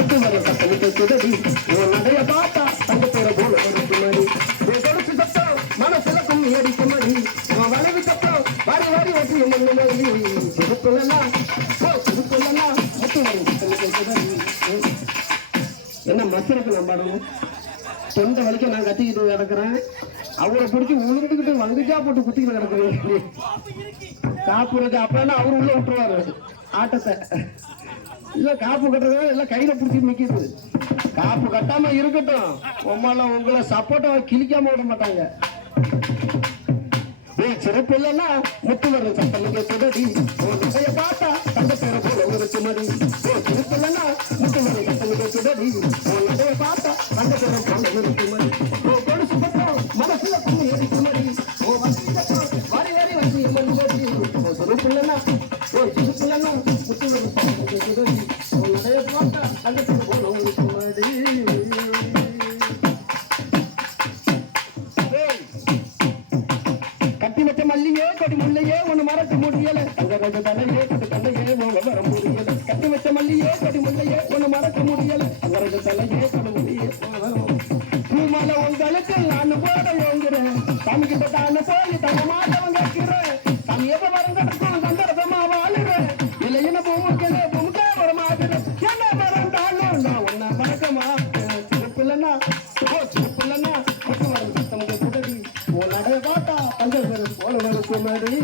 முத்து வர சத்தம் கேட்குதடி உன் நடைய பார்த்தா தங்க பேர போல ஒரு மாதிரி கொடுத்து சத்தம் மனசுல கும்மி அடிக்க மாதிரி உன் வளைவு சத்தம் வாரி வாரி வச்சு மண்ணு மாதிரி சிறுக்குள்ளலாம் சிறுக்குள்ளலாம் முத்து வர சத்தம் கேட்குதடி. என்ன மசிறக்கு நான் பாடணும் தொண்டை வலிக்க நான் கத்திக்கிட்டு கிடக்குறேன் அவரை பிடிச்சி உளுந்துக்கிட்டு வந்துச்சா போட்டு குத்திக்கிட்டு கிடக்குறேன் காப்புறது அப்பன்னா அவரு உள்ள விட்டுருவாரு ஆட்டத்தை இல்ல காப்பு கட்டுறது எல்லாம் கையில பிடிச்சி நிக்கிறது. காப்பு கட்டாம இருக்கட்டும் உம்மால உங்களை சப்போர்ட்டா கிழிக்காம விட மாட்டாங்க. சிறப்பு இல்லைன்னா முத்து வர சத்தம் கேட்குதடி நிறைய பார்த்தா தங்க பேர போல ஒரு சுமதி. சிறப்பு இல்லைன்னா முத்து வர சத்தம் கேட்குதடி நிறைய பார்த்தா தங்க பேர போல ஒரு சுமதி. கொலுசு பக்கம் மனசுல கும்மி ஏறி சுமதி வாரி வாரி வந்து சிறப்பு இல்லைன்னா சிறப்பு இல்லைன்னா முத்து வர சத்தம் கேட்குதடி நிறைய பார்த்தா தங்க பேர போல ஒரு சுமதி. கட்டி வச்ச மல்லியே கொடி முல்லையே ஒண்ணு மரத்து முடியல தங்கரஜ தலையே கொடி தலையே வர முடியல. கட்டி வச்ச மல்லியே கொடி முல்லையே ஒண்ணு மரத்து முடியல தங்கரஜ தலையே கொடி முல்லையே பூமால உங்களுக்கு நான் போட யோங்கிறேன் சாமி கிட்ட தானே போய் தங்க மாட்டவங்க கேட்கிறேன் சாமி எப்ப மறந்துடும் சந்தர்ப்பமா வாழுறேன் இல்லைன்னு பூமுக்கே பூமுக்கே வர மாட்டேன் என்ன மறந்தாலும் நான் உன்னை மறக்க மாட்டேன். சிறப்பு இல்லைன்னா சிறப்பு இல்லைன்னா முத்து வர சத்தம் கேட்குதடி உன் நடைய பார்த்தா தங்க பேர போல வர சுமதி.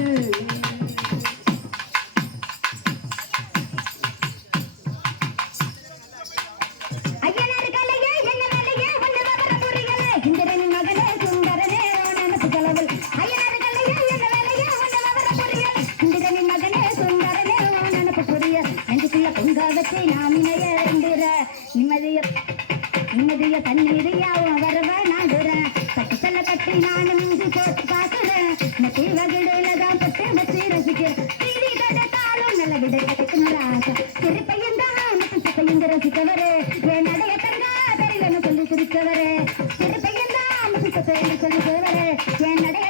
நிம்மதிய தண்ணீரியாவும் வரவ நாடுறேன் கட்டு செல்ல கட்டி நானும் இங்கு போட்டு பாக்குறேன் நெத்தி வகிடுலதான் பட்டு வச்சு ரசிக்கிறேன் தீரி தடுத்தாலும் நல்ல விட கிடைக்கும் ஆசை சிரிப்பையும் தான் சிப்பையும் ரசிக்கவரே என் நடைய தங்க தெரியலன்னு சொல்லி சிரிக்கவரே சிரிப்பையும் தான் சிப்பையும் சொல்லிக்கவரே என் நடைய